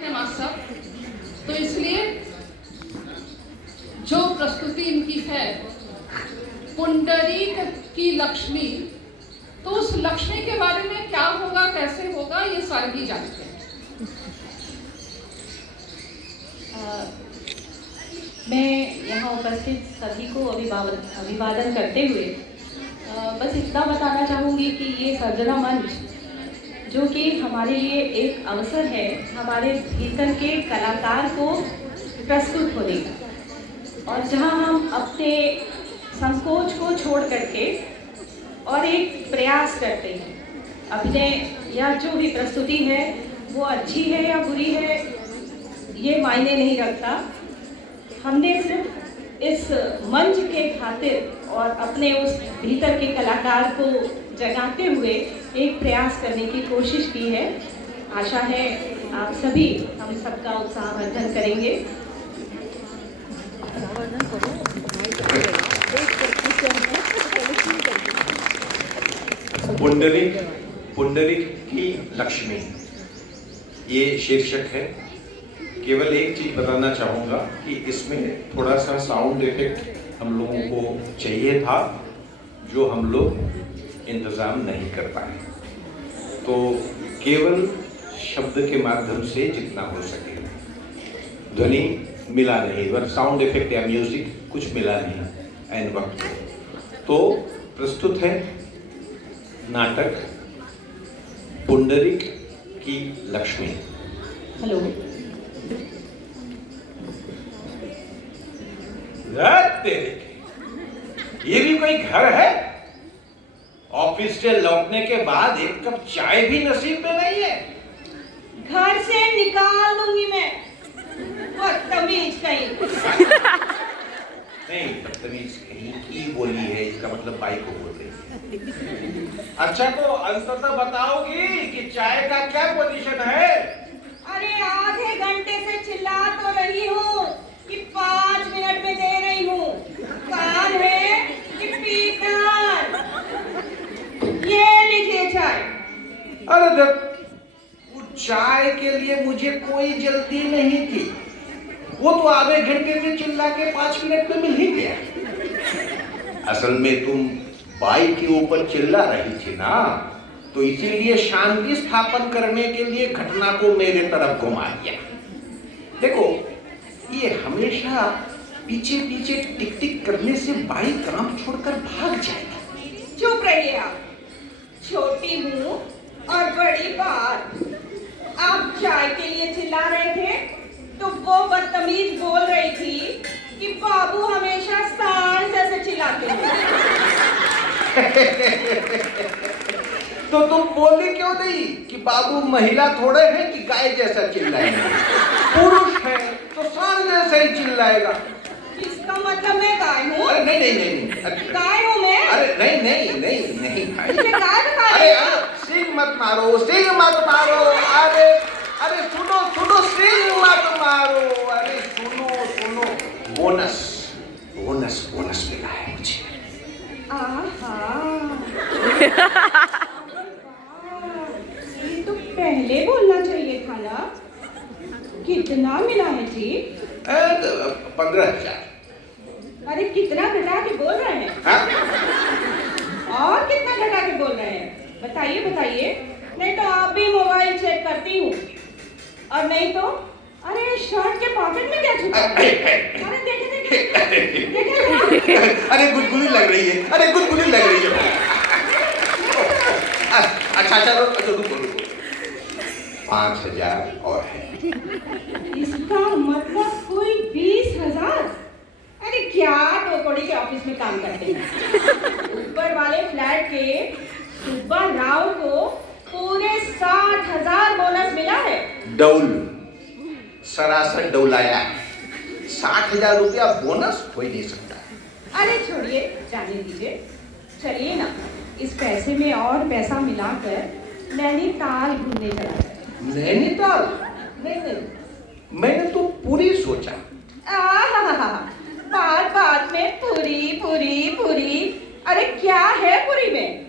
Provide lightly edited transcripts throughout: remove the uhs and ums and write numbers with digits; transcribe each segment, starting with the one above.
सब, तो इसलिए जो प्रस्तुति इनकी है पुंडरीक की लक्ष्मी, तो उस लक्ष्मी के बारे में क्या होगा, कैसे होगा, ये सारंगी जानते हैं। मैं यहाँ उपस्थित सभी को अभिवादन करते हुए बस इतना बताना चाहूँगी कि ये सर्जना मंच जो कि हमारे लिए एक अवसर है हमारे भीतर के कलाकार को प्रस्तुत होने का, और जहाँ हम अपने संकोच को छोड़ करके और एक प्रयास करते हैं। अभिनय या जो भी प्रस्तुति है वो अच्छी है या बुरी है ये मायने नहीं रखता। हमने सिर्फ इस मंच के खातिर और अपने उस भीतर के कलाकार को जगाते हुए एक प्रयास करने की कोशिश की है। आशा है आप सभी हम सबका उत्साहवर्धन करेंगे। पुंडरीक की लक्ष्मी, ये शीर्षक है। केवल एक चीज बताना चाहूँगा कि इसमें थोड़ा सा साउंड इफेक्ट हम लोगों को चाहिए था, जो हम लोग इंतज़ाम नहीं कर पाए। तो केवल शब्द के माध्यम से जितना हो सके, ध्वनि मिला नहीं, वर साउंड इफेक्ट या म्यूजिक कुछ मिला नहीं एन वक्त। तो प्रस्तुत है नाटक पुंडरीक की लक्ष्मी। हेलो। ये भी कोई घर है? ऑफिस से लौटने के बाद एक कप चाय भी नसीब में नहीं है। घर से निकाल दूंगी मैं, बदतमीज कहीं। नहीं, बदतमीज कहीं की बोली है, इसका मतलब बाई को बोल रही है। अच्छा, तो अंततः बताओगी कि चाय का क्या पोजीशन है? अरे आधे घंटे से चिल्ला तो रही हूँ कि 5 मिनट में दे रही हूँ। कान है कि पीकर? ये लीजिए चाय। अरे जब चाय के लिए मुझे कोई जल्दी नहीं थी, वो तो आधे घंटे से चिल्ला के 5 मिनट में मिल ही गया। असल में तुम बाई के ऊपर चिल्ला रही थी ना, तो इसीलिए शांति स्थापन करने के लिए घटना को मेरे तरफ घुमा दिया। देखो, ये हमेशा पीछे पीछे टिक टिक करने से बाई काम छोड़कर भाग जाएगी। चुप रहिए आप, छोटी मुंह और बड़ी बात। आप चाय के लिए चिल्ला रहे थे तो वो बदतमीज बोल रही थी कि बाबू हमेशा सांड जैसे चिल्लाते हैं। तो तुम बोली क्यों नहीं कि बाबू महिला थोड़े हैं कि गाय जैसा चिल्लाएंगे? पुरुष है तो सांड जैसा ही चिल्लाएगा। इसका मतलब मैं गाय हूँ? अरे नहीं नहीं नहीं नहीं, गाय हूँ मैं? अरे नहीं नहीं नहीं नहीं भाई, इसमें गाय बता रही अरे है? सिंह मत मारो, सिंह मत मारो। अरे अरे सुनो सुनो, सिंह मत मारो। अरे सुनो सुनो, बोनस बोनस बोनस मिला है मुझे। ये तो पहले बोलना चाहिए था ना। कितना मिला है जी? 15,000। अरे कितना घटा के बोल रहे हैं? और कितना घटा के बोल रहे हैं? बताइए बताइए, नहीं तो आप भी मोबाइल चेक करती हूँ। और नहीं तो अरे शर्ट के पॉकेट में क्या छुपा है? अरे देखे देखे देखे। अरे गुदगुदी लग रही है, अरे गुदगुदी लग रही है। अच्छा चलो रुको रुको, 5,000 और है। इसका मतलब कोई 20,000? अरे क्या टोकड़ी के ऑफिस में काम करते हैं? ऊपर वाले फ्लैट के सुब्बा राव को पूरे 60,000 बोनस मिला है। डौल, सरासर डौलाया। 60,000 रुपया बोनस हो ही नहीं सकता। अरे छोड़िए, जाने दीजिए। चलिए ना, इस पैसे में और पैसा मिलाकर नैनीताल घूमने चला जाए। नैनीताल? नहीं नहीं, मैंने तो पूरी सोचा। बात बात में पूरी पूरी पूरी। अरे क्या है पूरी में?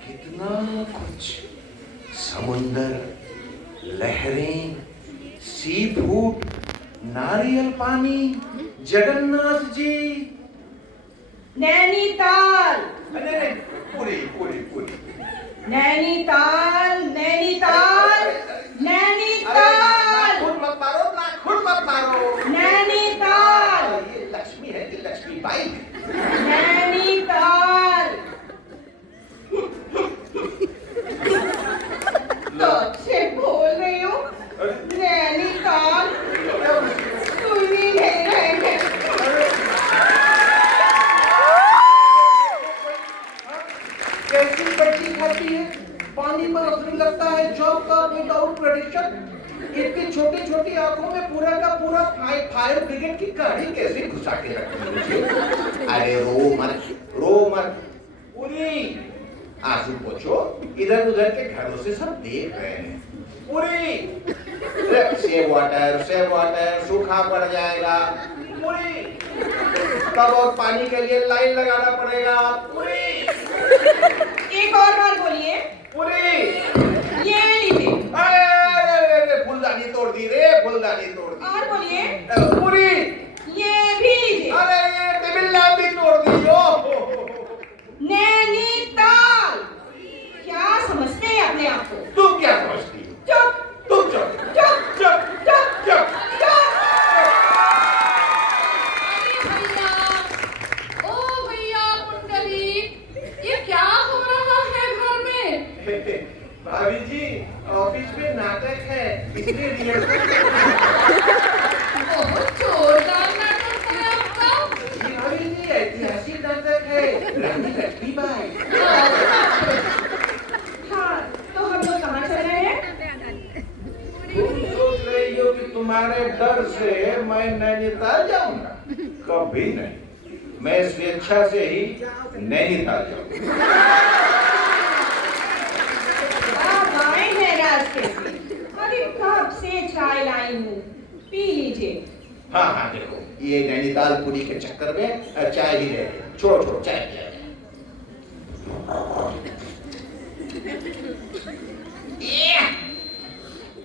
कितना कुछ, समुंदर, लहरें, सी फूड, नारियल पानी, जगन्नाथ जी। नैनीताल, नहीं, पूरी पूरी पूरी। नैनीताल, नैनीताल, नैनीताल, खुद मत मारो, ना खुद मत मारो। नैनीताल, ये लक्ष्मी है, ये लक्ष्मी बाई है। नैनीताल। तो से बोल रही हूँ, नैनीताल। सुन ही नहीं रहे हैं। कैसी बच्ची खाती है, पानी में उतरने लगता है जॉब का विदाउट प्रेडिक्शन। इतनी छोटी छोटी आंखों में पूरा का पूरा फायर ब्रिगेड की कहानी कैसे घुसा के रखी है। अरे रो मत पूरी, आंसू पोछो, इधर उधर के घरों से सब देख रहे हैं। पूरी सेव वाटर सूखा पड़ जाएगा। पूरी तब और पानी के लिए लाइन लगाना पड़ेगा। पूरी एक और बार बोलिए। पूरी ये लीजिए। अरे फुलदानी तोड़ दी रे, फुलदानी तोड़ दी। और बोलिए। पूरी ये भी लीजिए। अरे ये टेबल लैंप भी तोड़ दी। नैनीताल, क्या समझते हैं अपने आप को? तुम क्या समझती हो? चुप, तुम चुप चुप, चुप चुप, चुप। चुप। ओ भैया पुंडली, ये क्या हो रहा है घर में? भाभी जी, ऑफिस में नाटक है, इसलिए रिहर्सल। बहुत जोरदार नाटक है आपका। भाभी जी, ऐतिहासिक नाटक है, रानी लक्ष्मीबाई। हाँ, तो हम लोग कहाँ चल रहे हैं? तुम सोच रही हो कि तुम्हारे डर से मैं नैनीताल जाऊंगा? कभी नहीं, मैं स्वेच्छा से ही नैनीताल जाऊंगा। आप आए हैं रास्ते से, अरे कब से चाय लाई हूँ, पी लीजिए। हाँ, देखो ये नैनीताल पुरी के चक्कर में चाय ही रहे। छोड़ो चाय पिया।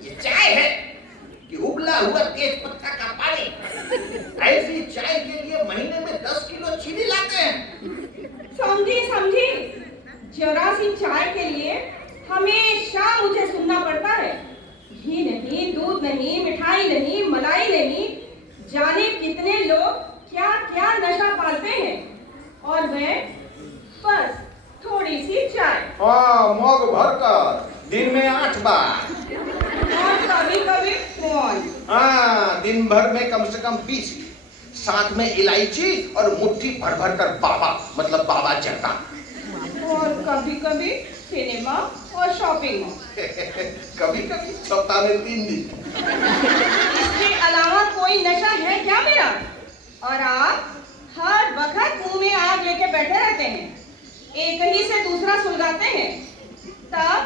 ये चाय है कि उबला हुआ तेज पत्ता का पानी? ऐसी चाय के लिए महीने में 10 किलो चीनी लाते हैं। समझी, जरा सी चाय के लिए हमेशा मुझे सुनना पड़ता है। घी नहीं, दूध नहीं, मिठाई नहीं, मलाई नहीं, जाने कितने लोग क्या क्या नशा पालते हैं, और मैं बस थोड़ी सी चाय। हाँ, मग भरकर दिन में 8 बार। और कभी कभी कौन? हाँ, दिन भर में कम से कम 20, साथ में इलायची और मुट्ठी भर भर कर बाबा, मतलब बाबा जर्दा। और कभी कभी सिनेमा और शॉपिंग। कभी कभी सप्ताह में 3 दिन। इसके अलावा कोई नशा है क्या मेरा? और आप हर वक्त मुंह में आग लेके बैठे रहते हैं, एक ही से दूसरा सुलगाते हैं, तब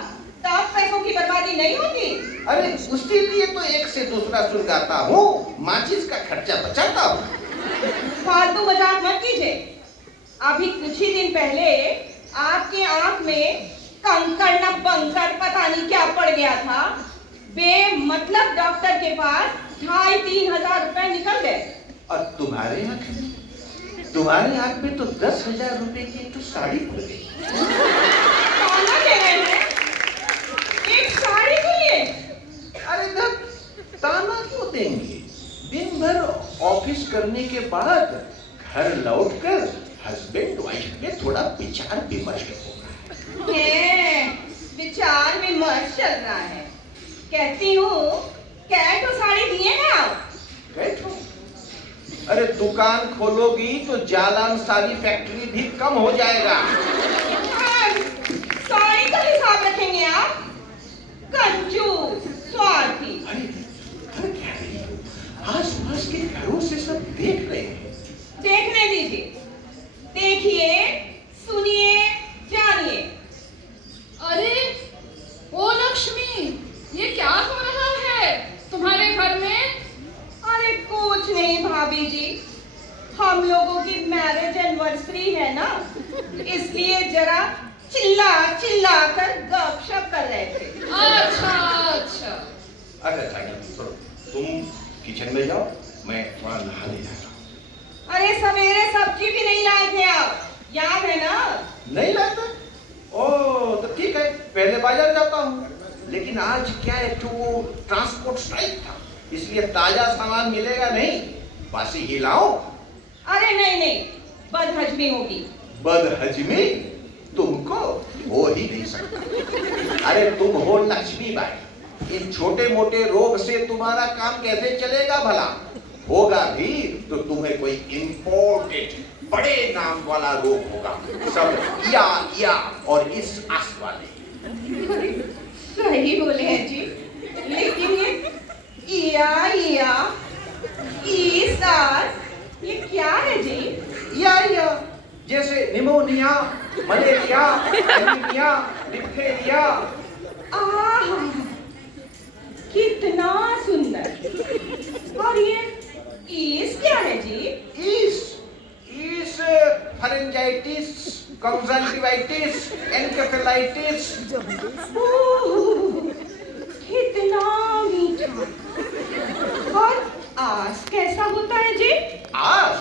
पैसों की बर्बादी नहीं होती? अरे उसके लिए तो एक से दूसरा सुलगाता हूँ, माचिस का खर्चा बचाता हूँ। फालतू मजाक मत कीजिए। अभी कुछ ही दिन पहले आपके आंख में कंकड़ न बंकर पता नहीं क्या पड़ गया था, बेमतलब डॉक्टर के पास 2,500-3 हजार रुपए निकल गए। और तुम्हारे आंख में तो 10,000 रुपए की तो साड़ी पड़ गई। ताना दे रहे हैं एक साड़ी के लिए? अरे ना, ताना क्यों देंगे? दिन भर ऑफिस करने के बाद घर लौटकर हस्बैंड वाइफ में थोड़ा विचार विमर्श होगा। विचार विमर्श चल रहा है। कहती हूँ कैट साड़ी दिए हैं आप? बैठो। अरे दुकान खोलोगी तो जालान साड़ी फैक्ट्री भी कम हो जाएगा। साड़ी का हिसाब रखेंगे आप? कंजूस, स्वार्थी। अरे क्या रही हो? आस-पास के घरों से सब देख रहे हैं। देखने दीजिए, देखिए, सुनिए, जानिए। अरे ओ लक्ष्मी, ये क्या हो रहा है तुम्हारे घर में? अरे कुछ नहीं भाभी जी, हम लोगों की मैरिज एनिवर्सरी है ना, इसलिए जरा चिल्ला कर गपशप कर रहे थे। अच्छा अच्छा सुनो, तुम किचन में जाओ, मैं वहां नहाने जा रहा हूँ। अरे सवेरे सब्जी भी नहीं लाए थे आप, याद है ना? नहीं लाता? ओ तो ठीक है, पहले बाजार जाता हूँ। लेकिन आज क्या है, तो वो ट्रांसपोर्ट स्ट्राइक था, इसलिए ताजा सामान मिलेगा नहीं, बासी ही लाओ। अरे नहीं नहीं, बदहजमी होगी। बदहजमी तुमको हो ही नहीं सकता। अरे तुम हो लक्ष्मी बाई, इन छोटे मोटे रोग से तुम्हारा काम कैसे चलेगा भला? होगा भी तो तुम्हें कोई इंपोर्टेड बड़े नाम वाला रोग होगा, सब या और इस आस वाले। सही बोले हैं जी, लेकिन ये या ये क्या है जी? या जैसे निमोनिया, मलेरिया, एनीमिया, डिप्थेरिया। आह, कितना सुंदर। और ये ईस क्या है जी? ईस फरेंजाइटिस, कंजंक्टिवाइटिस, एन्केफेलाइटिस। ओह, कितना मीठा। और आस कैसा होता है जी? आस,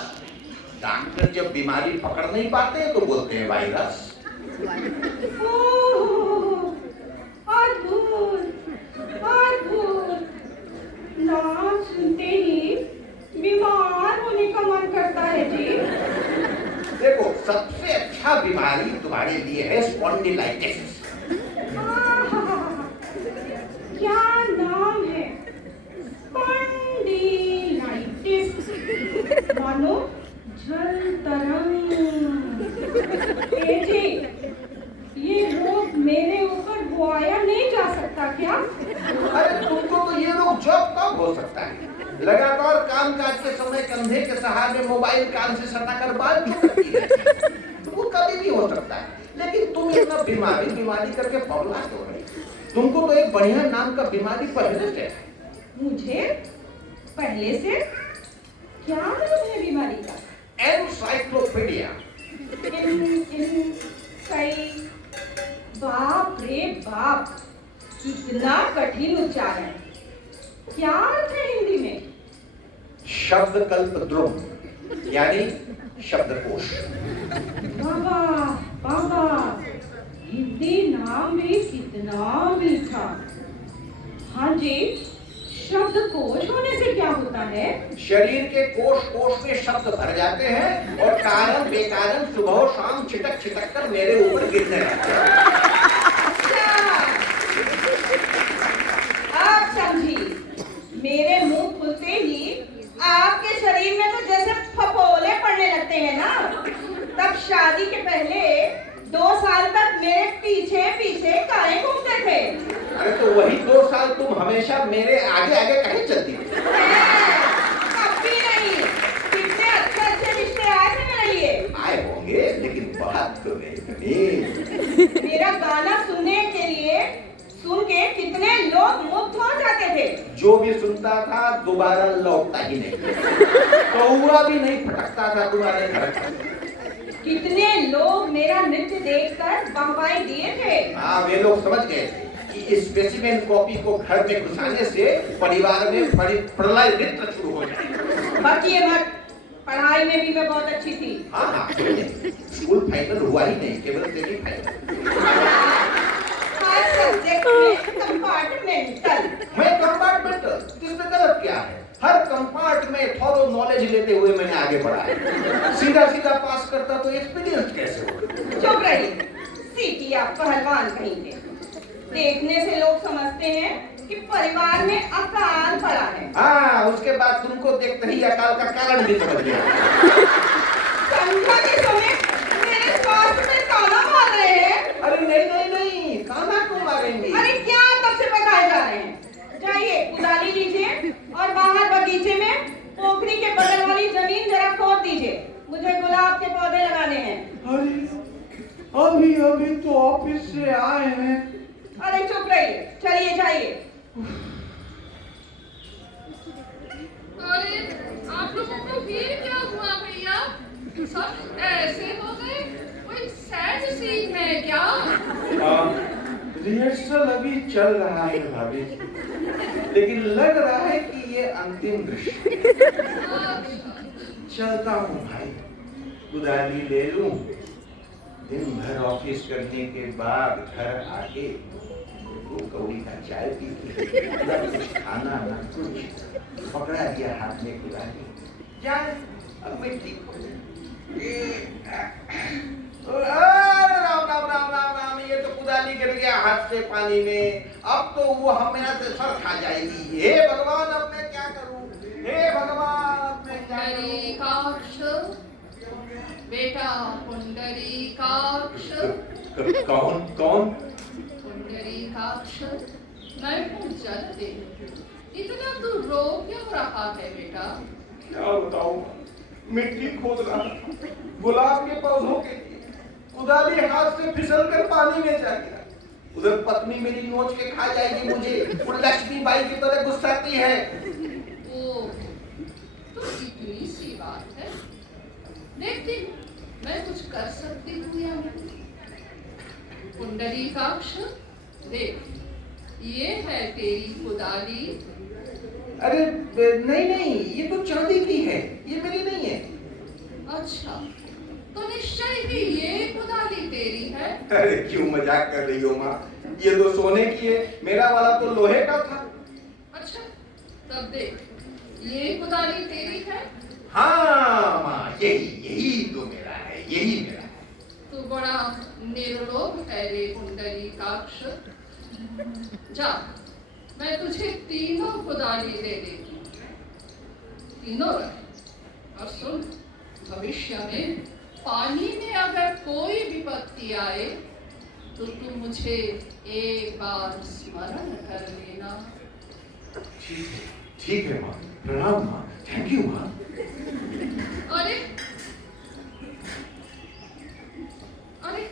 डॉक्टर जब बीमारी पकड़ नहीं पाते तो बोलते हैं वायरस। ओह, अद्भुत। नाम सुनते ही बीमार होने का मन करता है जी। देखो, सबसे अच्छा बीमारी तुम्हारे लिए है स्पॉन्डिलाइटिस। क्या नाम है? स्पॉन्डिलाइटिस, मानो जल तरंग। जी, ये रोग मेरे ऊपर बुआया नहीं जा सकता क्या? अरे तुमको तो ये रोग जब तक हो सकता है, लगातार कामकाज के समय कंधे के सहारे मोबाइल कान से सटाकर बात जो करती है, तो वो कभी भी हो सकता है। लेकिन तुम इतना बीमारी करके पगला क्यों रही? तुमको तो एक बढ़िया नाम का बीमारी पहले से है। मुझे पहले से क्या नाम है बीमारी का? एनसाइक्लोपीडिया। बाप रे बाप, कितना कठिन उच्चारण। क्या अर्थ है हिंदी में? शब्द कल्पद्रुम, यानी शब्दकोश। बाबा, हिंदी नाम भी कितना मीठा। हाँ जी, शब्दकोश होने से क्या होता है? शरीर के कोश में शब्द भर जाते हैं और कारण बेकारण सुबह शाम छिटक कर मेरे ऊपर गिरने लगते हैं। आप समझी, मेरे मुंह खुलते ही आपके शरीर में तो जैसे फपोले पड़ने लगते हैं ना। तब शादी के पहले 2 साल तक मेरे पीछे काहे घूमते थे? अरे तो वही 2 साल तुम हमेशा मेरे आगे कहीं चलती थी। कभी नहीं। कितने अच्छे रिश्ते आए थे मेरे लिए। आए होंगे, लेकिन बात तो नहीं। मेरा गाना सुनने के लिए सुन के कितने लोग मुग्ध हो जाते थे। जो भी सुनता था दोबारा लौटता ही नहीं, कौवा भी नहीं फटकता था तुम्हारे घर पर। कितने लोग मेरा नृत्य देखकर वाहवाही दिए थे। हाँ, वे लोग समझ गए थे कि इस स्पेसिमेन कॉपी को घर में घुसाने से परिवार में प्रलय नृत्य शुरू हो जाएगा। बचिए मत, पढ़ाई में भी मैं बहुत अच्छी थी। हाँ, स्कूल फाइनल हुआ ही नहीं, केवल सेमीफाइनल। हर सब्जेक्ट में कंपार्टमेंटल। मैं कंपार्टमेंटल, इसमें गलत क्या है? हर कंपार्ट में थोड़ा नॉलेज लेते हुए मैंने आगे बढ़ा है। सीधा पास करता तो एक्सपीरियंस कैसे होगा? चुप रहिए, सीटी आप पहलवान कहीं के। देखने से लोग समझते हैं कि परिवार में अकाल पड़ा है। हाँ, उसके बाद तुमको देखते ही अकाल का कारण भी समझ गया। संध्या के समय मेरे स्वास्थ्य में ताना मार रहे हैं। अरे नहीं, ताना क्यों मारेंगे? अरे क्या तब से बताए जा रहे हैं? जाइए, कुदाली लीजिए और बाहर बगीचे में पोखरी के बगल वाली जमीन जरा खोद दीजिए। मुझे गुलाब के पौधे लगाने हैं। अरे अभी तो ऑफिस से आए हैं। अरे चुप रहिए, चलिए जाइए। अरे आप लोगों को फिर क्या हुआ भैया? सब ऐसे हो गए? कोई सैड सीन है क्या? रिहर्सल अभी चल रहा है भाभी, लेकिन लग रहा है कि ये अंतिम दृश्य। चलता हूँ भाई, कुदाली ले लूं, दिन भर ऑफिस करने के बाद घर आके 2 कौड़ी का चाय पी के ना कुछ खाना ना कुछ, पकड़ा दिया हाथ में कुदाली, जाए अब मिट्टी राम राम राम राम राम, ये तो कुदाली गिर गया हाथ से पानी में, अब तो वो हमें से सर खा जाएगी। हे भगवान, अब मैं क्या करूं? हे भगवान, अब मैं क्या करूं? पुंडरीकाक्ष, बेटा पुंडरीकाक्ष। कौन कौन? पुंडरीकाक्ष, मैं हूँ जलते। इतना तू रो क्यों रहा है बेटा? क्या बताऊं, मिट्टी खोद रहा, गुलाब के पौधों के लिए, कुदाली हाथ से फिसल कर पानी में जा गिरा। उधर पत्नी मेरी नोच के खा जाएगी मुझे, वो लक्ष्मी बाई की तरह गुस्साती है। ओ, तो इतनी सी बात है, देखती हूँ मैं कुछ कर सकती हूँ या नहीं। पुंडरीकाक्ष, देख, ये है तेरी कुदाली। अरे नहीं नहीं, ये तो चांदी की है, ये मेरी नहीं है। अच्छा, तो निश्चय ही ये कुदाली तेरी है। अरे क्यों मजाक कर रही हो माँ, ये तो सोने की है, मेरा वाला तो लोहे का था। अच्छा, तब देख, ये कुदाली तेरी है। हाँ माँ, यही यही तो मेरा है, यही मेरा है। तू बड़ा निर्लोभ है रे पुंडरीकाक्ष। जा, मैं तुझे तीनों कुदाली दे देती हूँ, तीनों रख। और सुन, भविष्य में पानी में अगर कोई विपत्ति आए तो तू मुझे एक बार स्मरण कर लेना। ठीक है माँ, प्रणाम माँ, थैंक यू माँ। अरे अरे,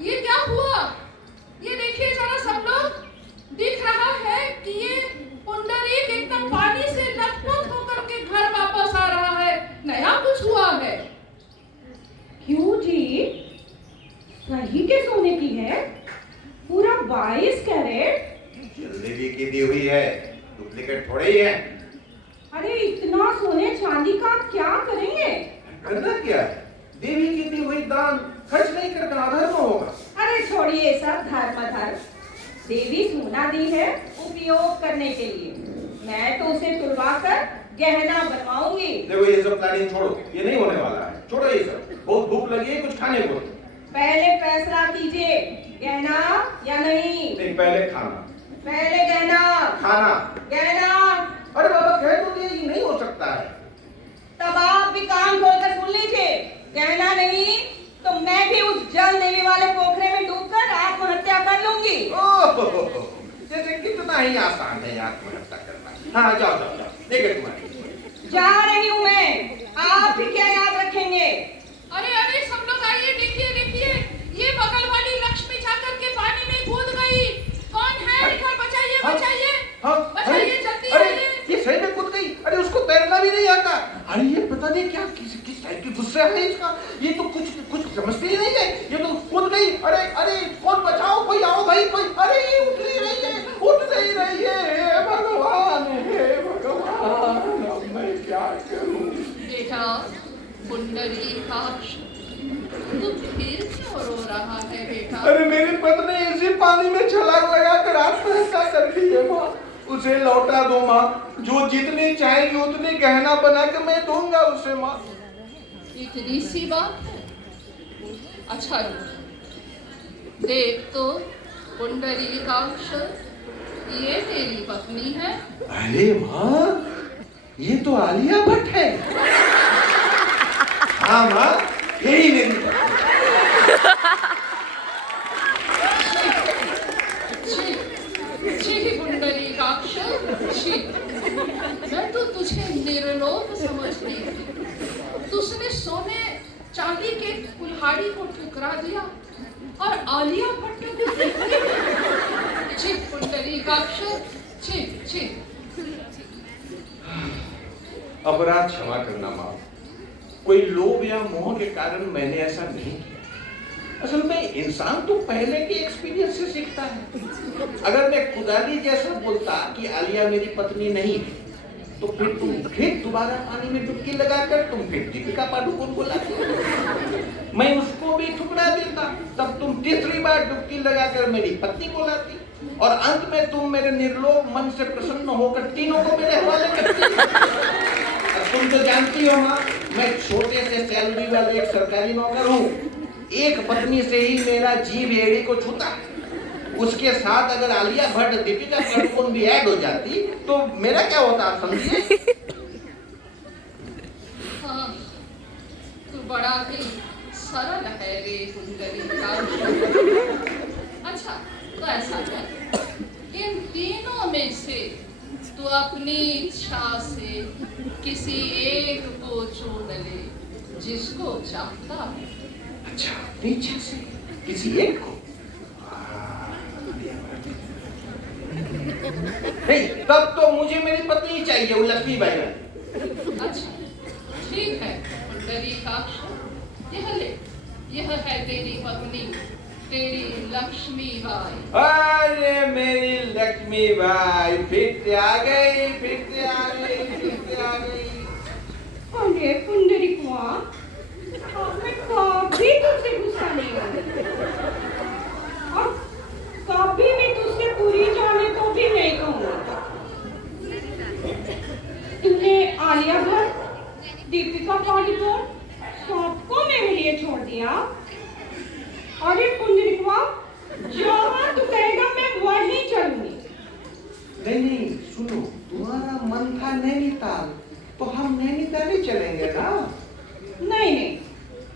ये क्या हुआ? ये देखिए जरा सब लोग, दिख रहा है कि ये पुंडरीक एकदम पानी से लथपथ होकर के घर वापस आ रहा है। नया कुछ हुआ है? क्यों जी, सही के सोने की है, पूरा 22 कैरेट। जल्दी भी की दी हुई है, डुप्लीकेट थोड़ी ही है। अरे इतना सोने चांदी का आप क्या करेंगे? करना क्या है, देवी की दी हुई दान खर्च नहीं करना अधर्म होगा। अरे छोड़िए सब धर्म धर्म, देवी सोना दी है उपयोग करने के लिए, मैं तो उसे तुड़वा कर गहना बनवाऊंगी। देखो ये सब प्लानिंग छोड़ो, ये नहीं होने वाला है, छोड़ो ये सब। बहुत भूख लगी है, कुछ खाने को। पहले फैसला कीजिए, गहना या नहीं? नहीं, पहले खाना। पहले गहना। खाना। गहना। अरे बाबा कह तो दिया, ये नहीं हो सकता है। तब आप भी कान खोलकर सुन लीजिए, गहना नहीं तो मैं भी उस जल देने वाले पोखरे में डूबकर आत्महत्या कर लूंगी। ओह, जैसे कितना ही आसान है आत्महत्या करना। हाँ जाओ जाओ जाओ, देखिए तुम्हारी। जा रही हूँ मैं, आप भी क्या याद रखेंगे? अरे अरे सब लोग आइए, देखिए देखिए, ये बगल वाली लक्ष्मी जाकर के पानी में कूद गई। कौन है? इधर बचाइए बचाइए बचाइए, जल्दी आइए। ये सही में कूद गई। अरे उसको तैरना भी नहीं आता। अरे ये पता नहीं क्या किस टाइप की गुस्सा है इसका, ये तो कुछ समझते ही नहीं है। ये तो कूद गई। अरे अरे कौन बचाओ, कोई आओ भाई कोई। अरे ये उठ नहीं रही है, उठ नहीं रही है। हे भगवान, मैं क्या करूं? बेटा पुंडरीकाक्ष, तू फिर क्यों रो रहा है बेटा? अरे मेरी पत्नी इसी पानी में छलांग लगाकर आत्महत्या कर ली है माँ। उसे लौटा दो माँ, जो जितनी चाहेगी उतनी गहना बना के मैं दूंगा उसे माँ। इतनी सी बात है? अच्छा देख तो पुंडरीकाक्ष, ये तेरी पत्नी है। अरे माँ, ये तो आलिया भट्ट है। हाँ माँ, यही मेरी पत्नी। पुंडरीकाक्ष, मैं तो तुझे निर्लोभ समझ रही थी। तुझने सोने चांदी के कुल्हाड़ी को ठुकरा दिया और आलिया भट्ट को छी पुंडरीकाक्ष, छी छी। अपराध क्षमा करना माँ, कोई लोभ या मोह के कारण मैंने ऐसा नहीं किया। असल में इंसान तो पहले के एक्सपीरियंस से सीखता है। अगर मैं खुदाली जैसा बोलता कि आलिया मेरी पत्नी नहीं है, तो फिर तुम फिर दोबारा पानी में डुबकी लगाकर तुम फिर दीपिका पादुकोण बुलाती। मैं उसको भी ठुकरा देता, तब तुम तीसरी बार डुबकी लगाकर मेरी पत्नी बुलाती, और अंत में तुम मेरे निर्लोभ मन से प्रसन्न होकर तीनों को मेरे हवाले करती। तुम तो जानती हो माँ, मैं छोटे से सैलरी वाले एक सरकारी नौकर हूँ। एक पत्नी से ही मेरा जीव एड़ी को छूता। उसके साथ अगर आलिया भट्ट, दीपिका पादुकोण भी ऐड हो जाती तो मेरा क्या होता, आप समझिए। हाँ, तू बड़ा ही सरल है रे कुंडली का। अच्छा, तो ऐसा कर, इन तीनों में से तू अपनी इच्छा से किसी एक को चुन ले, जिसको चाहता है। अच्छा, अपनी इच्छा से किसी एक को? नहीं, तब तो मुझे मेरी पत्नी ही चाहिए, वो लक्ष्मीबाई है। अच्छा, ठीक है कुंडली काक्ष, यह ले, यह है तेरी पत्नी, तेरी लक्ष्मीबाई। अरे मेरी लक्ष्मीबाई फिर से आ गई, फिर से आ गई, फिर से आ गई। अरे पुंडरीक माँ, मैं कभी तुझसे गुस्सा नहीं हुई, और कभी भी तुझसे पूरी जाने को भी नहीं कहूँगा। तूने आलिया भट्ट, दीपिका पादुकोण सबको मेरे लिए छोड़ दिया। अरे पुंडरीक माँ, जहाँ तू कहेगा मैं वहीं चलूंगी। नहीं, सुनो, तुम्हारा मन था नैनीताल, तो हम नैनीताल ही चलेंगे ना। नहीं,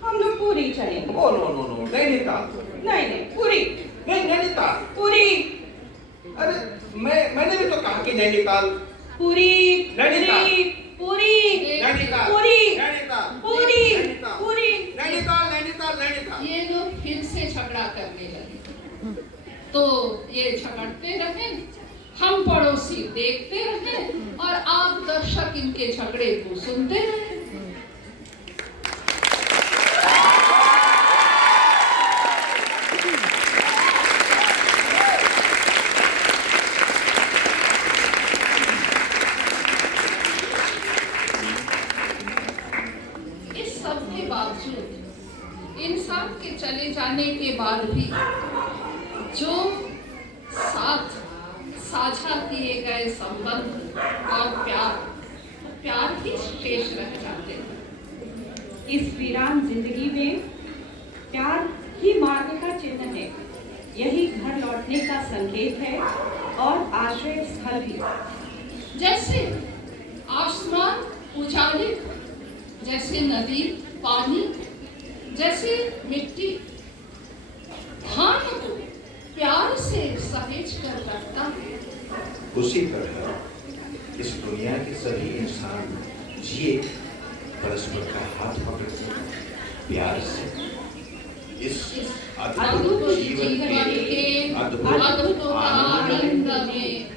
हम लोग पूरी चलेंगे। Oh no no no, Nainital नहीं, पूरी। नहीं, नैनीताल। पूरी। अरे मैंने भी तो कहा कि नैनीताल। पूरी। नैनीताल। पूरी। नैनीताल। पूरी। नैनीताल। पूरी। नैनीताल। पूरी। नैनीताल, नैनीताल, नैनीताल। ये लोग फिर से झगड़ा करने लगे, तो ये झगड़ते रहे, हम पड़ोसी देखते रहे, और आप दर्शक इनके झगड़े को सुनते रहे। इस सब के बावजूद, इंसान के चले जाने के बाद भी जो साथ साझा किए गए संबंध और प्यार ही शेष रह जाते हैं। इस वीरान जिंदगी में प्यार ही मार्ग का चिन्ह है। यही घर लौटने का संकेत है और आश्रय स्थल भी। जैसे आसमान उजाले, जैसे नदी पानी, जैसे मिट्टी धान को प्यार से सहेज कर रखता है, उसी तरह इस दुनिया के सभी इंसान जिए परस्पर का हाथ पकड़ते प्यार से। इस अद्भुत जीवन के अद्भुत आनंद में